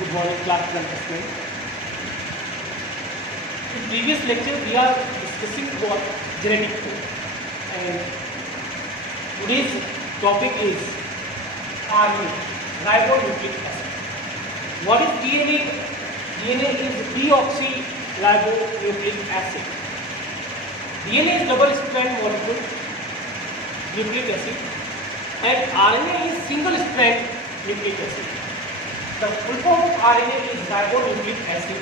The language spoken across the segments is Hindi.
Good morning, class participants. In previous lecture, we are discussing about genetic code, and today's topic is RNA, ribonucleic acid. What is DNA? DNA is deoxyribonucleic acid. DNA is double-strand molecule nucleic acid, and RNA is single-strand nucleic acid. The full form of RNA is ribonucleic acid.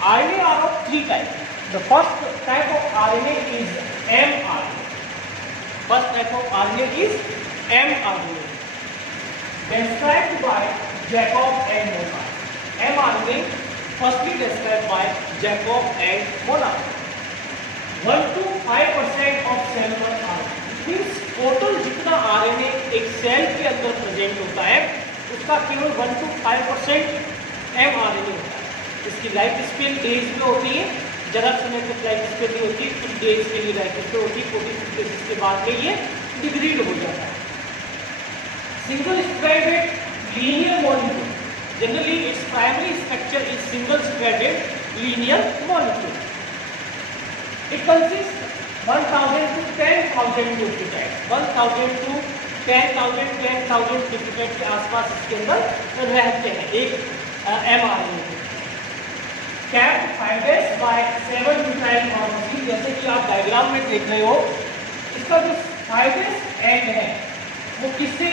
RNA are of three types. The first type of RNA is mRNA. First type of RNA is mRNA, described by Jacob and Monod. mRNA firstly described by Jacob and Monod. 1 to 5% of cellular RNA means total जितना RNA एक सेल के अंदर प्रेजेंट होता है उसका केवल 1 to 5% mRNA होता है. इसकी लाइफ स्पेन डेज में होती है, ज़्यादा समय तक लाइफ स्पेन नहीं होती, कुछ डेज के लिए लाइफ स्पेन होती है. फोटोसिंथेसिस के बाद में ये डिग्रेड हो जाता है. Single stranded linear molecule, generally its primary structure is single stranded linear molecule. It consist 1000 to 10,000 nucleotide, 1000 to 10,000 nucleotide के आसपास इसके अंदर रहते हैं एक mRNA. कैप्ड फाइब्रेस बाय 7 मिथाइल फार्मेसी, जैसे कि आप डायग्राम में देख रहे हो, इसका जो फाइब्रेस एंड है वो किससे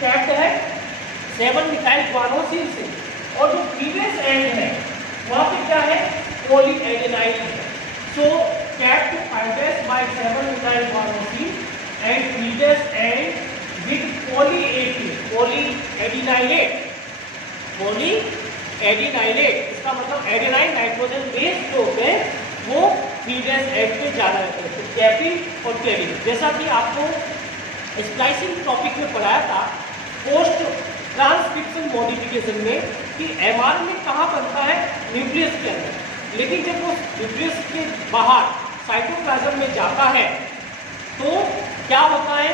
कैप्ड है? 7 मिथाइल फार्मेसिन से. और जो प्रीवियस एंड है वहाँ पे क्या है? पॉलीएडेनाइन है. सो capped fibrous by 7 methyl farnesene and previous end with polyadenylate. इसका मतलब एडेनाइन नाइट्रोजन बेस जो होते हैं वो प्रीवियस एंड पे ज्यादा रहते हैं. तो कैपिन और क्लेविन, जैसा कि आपको स्प्लाइसिंग टॉपिक में पढ़ाया था पोस्ट ट्रांसक्रिप्शन मॉडिफिकेशन में कि mRNA कहाँ बनता है? न्यूक्लियस के अंदर. लेकिन जब वो न्यूक्लियस के बाहर साइटोप्लाज्म में जाता है तो क्या होता है?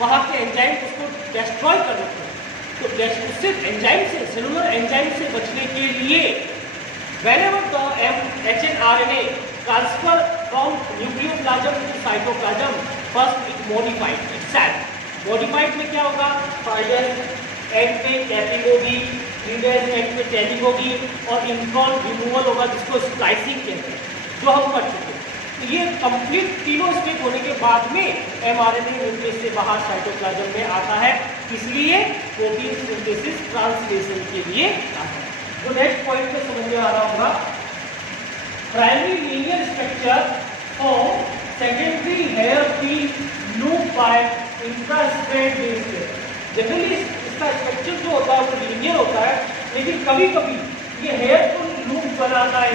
वहाँ के एंजाइम उसको डिस्ट्रॉय कर देते हैं. तो उससे एंजाइम से, सेलुलर एंजाइम से बचने के लिए whenever the mRNA transfer from nucleoplasm to cytoplasm, first it modified itself. Modified में क्या होगा? फाइब्रेस एंड पे कैपिंग होगी, प्रीवियस एंड पे टेलिंग होगी और इंट्रॉन रिमूवल होगा, जिसको स्प्लाइसिंग कहते हैं, जो हम कर चुके हैं. ये कंप्लीट तीनों स्टेप होने के बाद में mRNA न्यूक्लियस से बाहर साइटोप्लाज्म में आता है, इसलिए प्रोटीन सिंथेसिस ट्रांसलेशन के लिए आता है. तो नेक्स्ट पॉइंट पे समझ में आ रहा होगा. Primary linear structure form secondary hairpin loop by intrastrand based. Generally इसका स्ट्रक्चर जो होता है वो लीनियर होता है, लेकिन कभी कभी ये हेयरपिन लूप बनाता है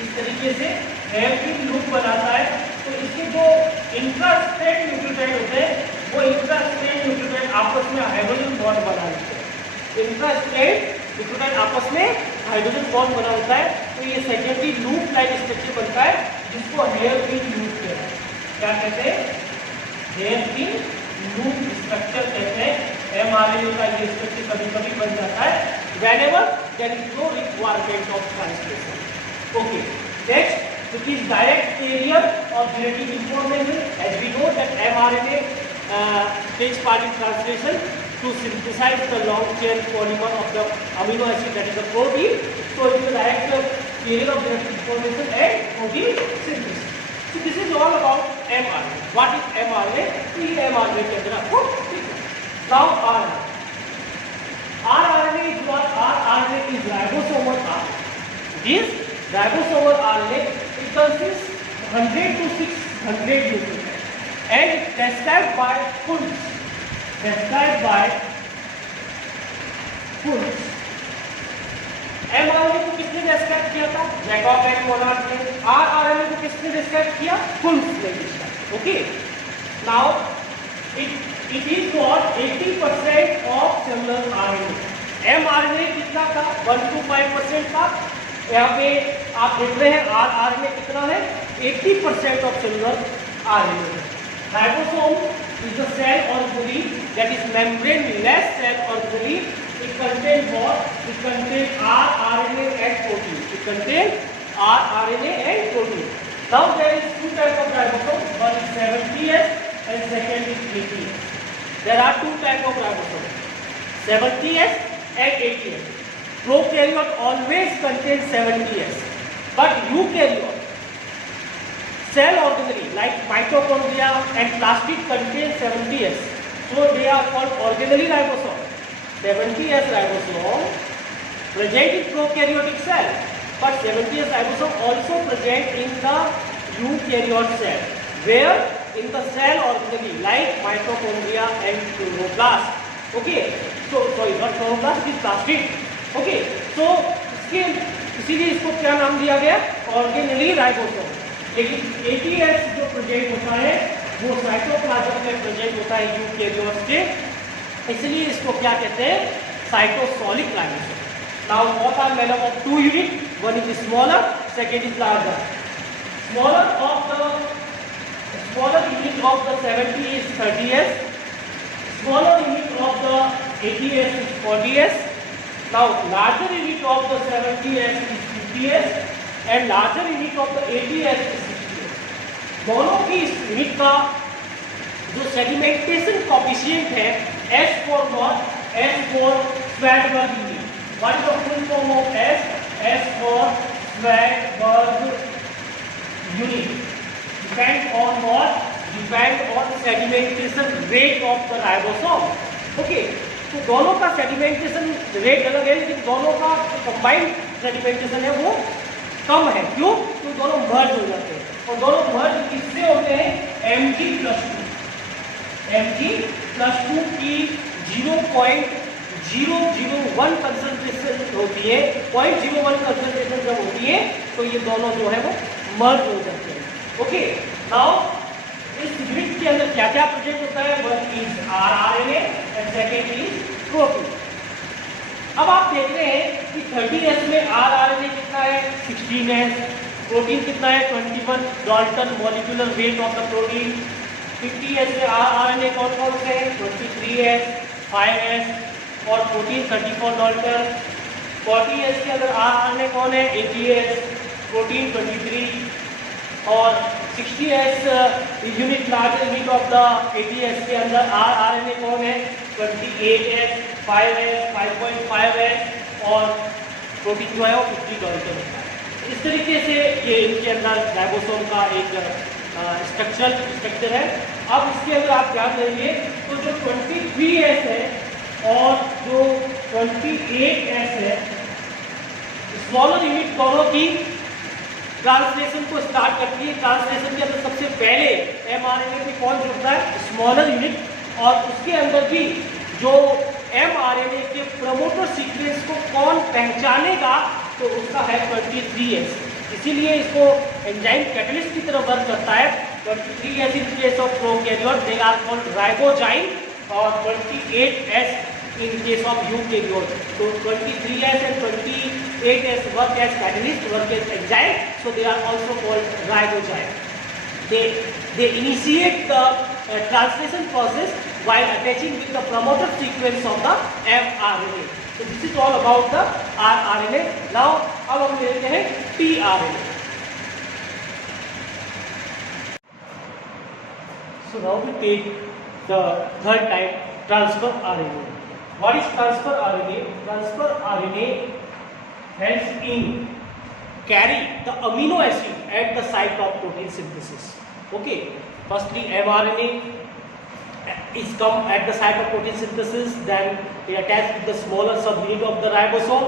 इस तरीके से हेयरपिन लूप बनाता है. तो इसके जो इंट्रास्ट्रैंड न्यूक्लियोटाइड होते हैं वो इंट्रास्ट्रैंड न्यूक्लियोटाइड आपस में हाइड्रोजन बॉन्ड बना लेते हैं. इंट्रास्ट्रैंड न्यूक्लियोटाइड आपस में हाइड्रोजन बॉन्ड बना होता है. तो ये सेकेंडरी लूप लाइक स्ट्रक्चर बनता है जिसको हेयरपिन लूप कहते हैं. क्या कहते हैं? हेयरपिन लूप स्ट्रक्चर कहते हैं. mRNA का ये स्ट्रक्चर कभी कभी बन जाता है whenever there is no requirement of translation. Okay, next, which is direct carrier of genetic information. As we know that mRNA takes part in translation to synthesize the long chain polymer of the amino acid, that is the protein. So it is a direct carrier of genetic information and protein synthesis. So this is all about mRNA. What is mRNA? तो ये mRNA के अंदर आपको दिखा. Now RNA. rRNA is ribosomal RNA. This ribosomal RNA, it consists 100 to 600 nucleotides and it's described by Kunz. mRNA को किसने डिस्क्राइब किया था? जैकब एंड मोनोड ने. rRNA को किसने डिस्क्राइब किया? कुंज ने describe. Okay, now it is for 80% of cellular RNA. mRNA कितना था? 1 to 5% था. यहाँ पे आप देख रहे हैं rRNA कितना है? 80% of cellular RNA. Ribosome is the cell or body that is membrane-less cell originally, it contains what? It contains rRNA and protein. It contains rRNA and protein. Now there is two types of ribosomes. One is 70S and second is 80S. There are two types of ribosomes, 70S and 80S. Prokaryote always contains 70S, but eukaryote cell organelle like mitochondria and plasmid contain 70S. So they are called organelle ribosome. 70S ribosome present in prokaryotic cell, but 70S ribosome also present in the eukaryote cell, where in the cell organelle like mitochondria and chloroplast. Okay, so sorry, not chloroplast, it is plasmid. Okay, so इसीलिए इसको क्या नाम दिया गया? Organelle ribosome. लेकिन 80S जो प्रेजेंट होता है वो साइटोप्लाज्म में प्रेजेंट होता है यूकेरियोट्स के, इसलिए इसको क्या कहते हैं? Cytosolic ribosome. Now both are made up of two unit, one is smaller, second is larger. Smaller unit of the 70 is 30S, smaller unit of the 80S is 40S. Now larger unit of the 70S is 50S and larger unit of the 80S is 60S. दोनों की इस यूनिट का जो सेडिमेंटेशन कोएफिशिएंट है S for what? S for Svedberg unit. What is the full form of S? S for Svedberg unit. Depend on what? Depend on sedimentation rate of the ribosome. Okay. तो दोनों का सेडिमेंटेशन रेट अलग है, लेकिन दोनों का कंबाइंड सेडिमेंटेशन है वो कम है. क्यों? तो दोनों मर्ज हो जाते हैं, और दोनों मर्ज किससे होते हैं? Mg+2. Mg+2 की 0.001 कंसंट्रेशन होती है. 0.01 कंसंट्रेशन जब होती है तो ये दोनों जो है वो मर्ज हो जाते हैं. ओके, नाउ इस यूनिट के अंदर क्या क्या प्रेजेंट होता है? One is rRNA and second is protein. अब आप देख रहे हैं कि 30S में rRNA कितना है? 16S. प्रोटीन कितना है? 21 Dalton molecular weight of the protein. 50S में rRNA कौन कौन से हैं? 23S, 5S और प्रोटीन 34 डाल्टन. 40S के अंदर rRNA कौन है? 80S, प्रोटीन 23 और 60S unit larger unit of the 80S के अंदर rRNA कौन है? 28S, 5S, 5.5S और प्रोटीन जो है वो 50 डाल्टन होता है. इस तरीके से ये इनके अंदर राइबोसोम का एक स्ट्रक्चर है. अब इसके अंदर आप ध्यान देंगे तो जो 23S है और जो 28S है, स्मॉलर यूनिट दोनों की ट्रांसलेशन को स्टार्ट करती है. ट्रांसलेशन के अंदर सबसे पहले mRNA में कौन जुड़ता है? Smaller unit. और उसके अंदर भी जो mRNA के प्रमोटर सीक्वेंस को कौन पहचानेगा तो उसका है 23S. इसीलिए इसको एंजाइम कैटलिस्ट की तरह वर्क करता है. 23S in case of prokaryote they are called ribozyme और 28S in case of eukaryote. So 23S and 28S work as catalyst, work as enzyme, so they are also called ribozyme. They initiate the translation process while attaching with the promoter sequence of the mRNA. So this is all about the rRNA. Now अब हम लेते हैं tRNA. So now we take the third type, transfer RNA. What is transfer RNA? Transfer RNA helps in carry the amino acid at the site of protein synthesis. Okay. Firstly, mRNA is come at the site of protein synthesis, then they attach with the smaller subunit of the ribosome,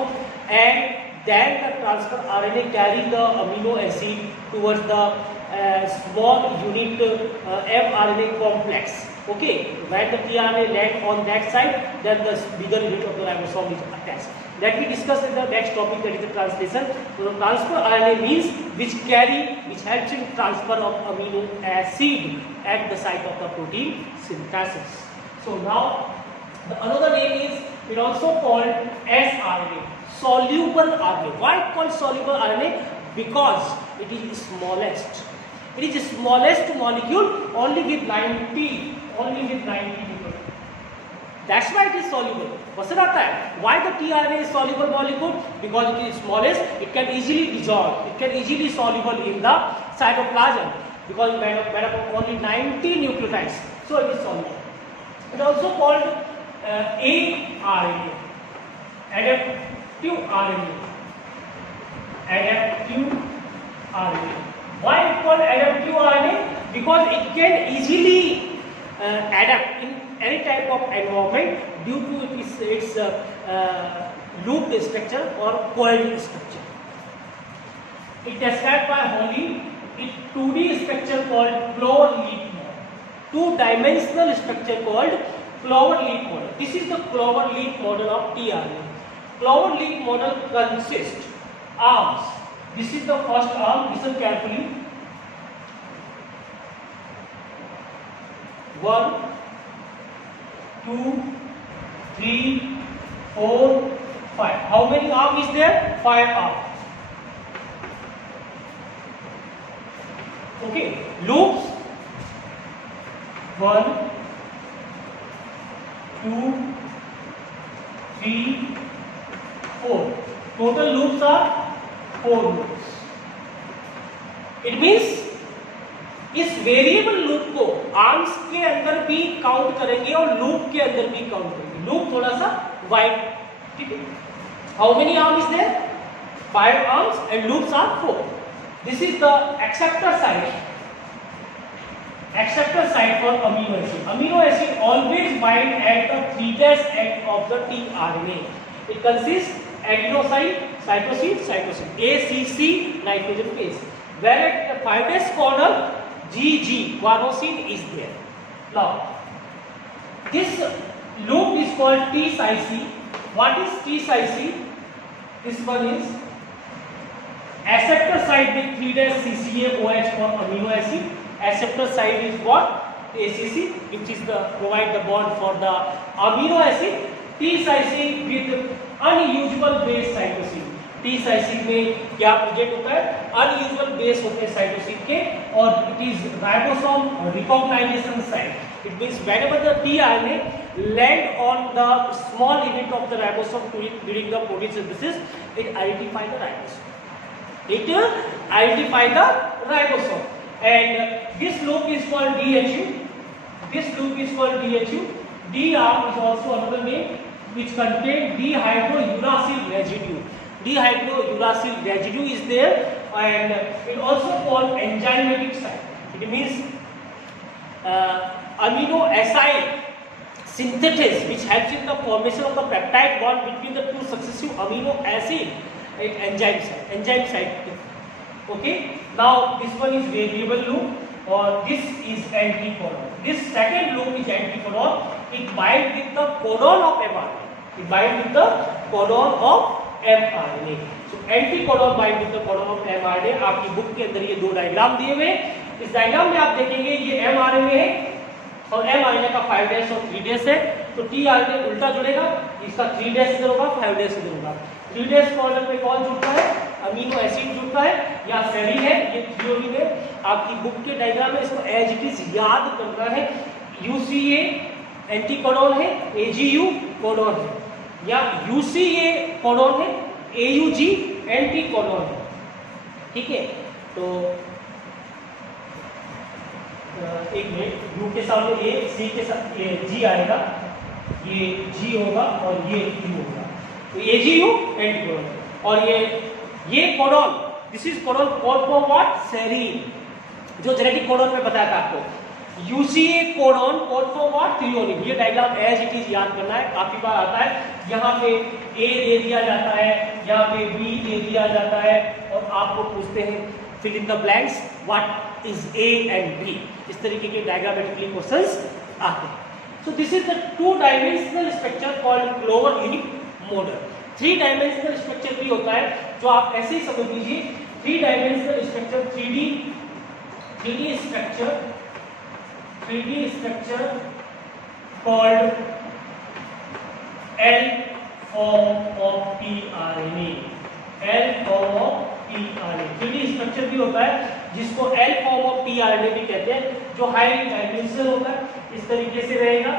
and then the transfer RNA carry the amino acid towards the small unit mRNA complex. Okay, when the tRNA land on that side, then the bigger unit of the ribosome is attached. That we discuss in the next topic, that is the translation. So the transfer RNA means which helps in transfer of amino acid at the site of the protein synthesis. So now the another name is it also called sRNA, soluble RNA. Why it called soluble RNA? Because it is smallest. It is the smallest molecule, only with 90 people. That's why it is soluble. Question आता है why the tRNA is soluble molecule? Because it is smallest, it can easily dissolve, it can easily soluble in the cytoplasm because made up of only 90 nucleotides, so it is soluble. It is also called aRNA, adaptive RNA. Adaptive RNA. Why it called adaptive RNA? Because it can easily adapt in any type of environment due to its looped structure or coiled structure. It described by Holly its 2D structure called clover leaf model, two-dimensional structure called clover leaf model. This is the clover leaf model of tRNA. Clover leaf model consists arms. This is the first arm. Listen carefully. 1, 2, 3, 4, 5. How many arms is there? 5 arms. Okay. Loops. 1, 2, 3, 4. Total loops are 4 loops. It means इस वेरिएबल लूप को आर्म्स के अंदर भी काउंट करेंगे और लूप के अंदर भी काउंट करेंगे. लूप थोड़ा सा वाइड, ठीक है. How many arm is there? 5 arms and loops are 4. This is the acceptor site. Acceptor site for amino acid. Amino acid always bind at the 3' end of the tRNA. It consists adenosine, cytosine, cytosine, ACC nitrogen base. Where at the 5' corner GG guanosine is there. Now this loop is called T-Cy-C. What is T-Cy-C? This one is acceptor site with 3' CCA-OH for amino acid. Acceptor site is what? ACC, which is the provide the bond for the amino acid. T-Cy-C with unusual base cytosine. T-Cy-C में क्या प्रेजेंट होता है? अनयूजुअल बेस होते हैं साइटोसिन के और it is ribosome recognisation site. It means whenever the tRNA land on the small unit of the ribosome during the protein synthesis, it identify the ribosome. It identify the ribosome. And this loop is called DHU. This loop is called DHU. D-arm is also another name which contains dehydrouracil residue. Dehydrouracil residue is there, and it also called enzymatic site. It means amino acid synthesis which helps in the formation of the peptide bond between the two successive amino acid. Enzyme site. Okay. Now this one is variable loop or this is anticodon. This second loop is anticodon. It binds with the codon of mRNA. It binds with the codon of mRNA. So anticodon bind with the codon of mRNA. आपकी बुक के अंदर ये 2 डायग्राम दिए हुए. इस डायग्राम में आप देखेंगे ये mRNA है और mRNA का 5' और 3' है. तो tRNA उल्टा जुड़ेगा, इसका 3' इधर होगा, 5' इधर होगा. 3' कॉर्नर पे कौन जुड़ता है? अमीनो एसिड जुड़ता है या सेरीन है, ये थ्रियोनिन है. आपकी बुक के डायग्राम में इसको एज इट इज याद करना है. UCA एंटीकोडॉन है, AGU कोडॉन है, या UCA कोडॉन है, AUG एंटीकोडॉन है. ठीक है. तो एक मिनट, U के सामने A, C के साथ G आएगा, ये G होगा और ये U होगा. तो AGU एंटीकोडॉन और ये codon, this is codon code for what? Serine, जो जेनेटिक कोडॉन में बताया था आपको. UCA codon code for what? Threonine. ये डायग्राम एज इट इज याद करना है, काफी बार आता है. यहाँ पे A दे दिया जाता है, यहाँ पे B दे दिया जाता है और आपको पूछते हैं fill in the blanks what is A and B. इस तरीके के डायग्रामेटिकली क्वेश्चंस आते हैं. So this is the two dimensional structure called clover leaf model. Three dimensional structure भी होता है जो आप ऐसे ही समझ लीजिए. Three dimensional structure 3D structure called L form of tRNA. L form of tRNA 3D structure भी होता है जिसको L form of tRNA भी कहते हैं, जो हाई डायमेंशनल होता है. इस तरीके से रहेगा.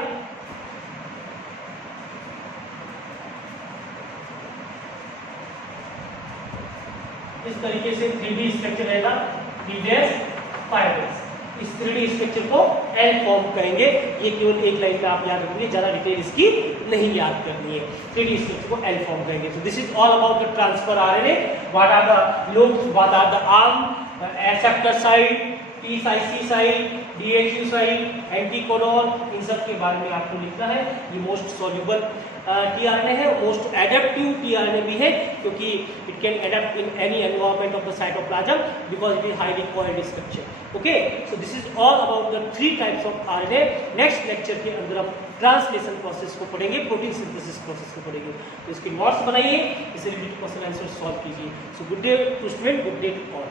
इस तरीके से 3D स्ट्रक्चर रहेगा, 3 5 इस 3D स्ट्रक्चर को एल फॉर्म कहेंगे। ये केवल एक लाइन में आप याद रखेंगे, ज्यादा डिटेल इसकी नहीं याद करनी है। 3D स्ट्रक्चर को एल फॉर्म कहेंगे। So this is all about the transfer RNA. What are the loops? What are the arm? Acceptor site, T site, C site, DHU site, anticodon, इन सब के बारे में आपको लिखना है। ये मोस्ट सॉल्युबल tRNA है, मोस्ट एडेप्टिव tRNA भी है, क्योंकि it can adapt in any environment of the cytoplasm because it is highly coiled structure. Okay, so this is all about the 3 types of RNA। Next lecture के अंदर हम ट्रांसलेशन प्रोसेस को पढ़ेंगे, प्रोटीन सिंथेसिस प्रोसेस को पढ़ेंगे। तो इसके नोट्स बनाइए, इसे रिलेटेड क्वेश्चन आंसर सॉल्व कीजिए। So good day to student, good day to all.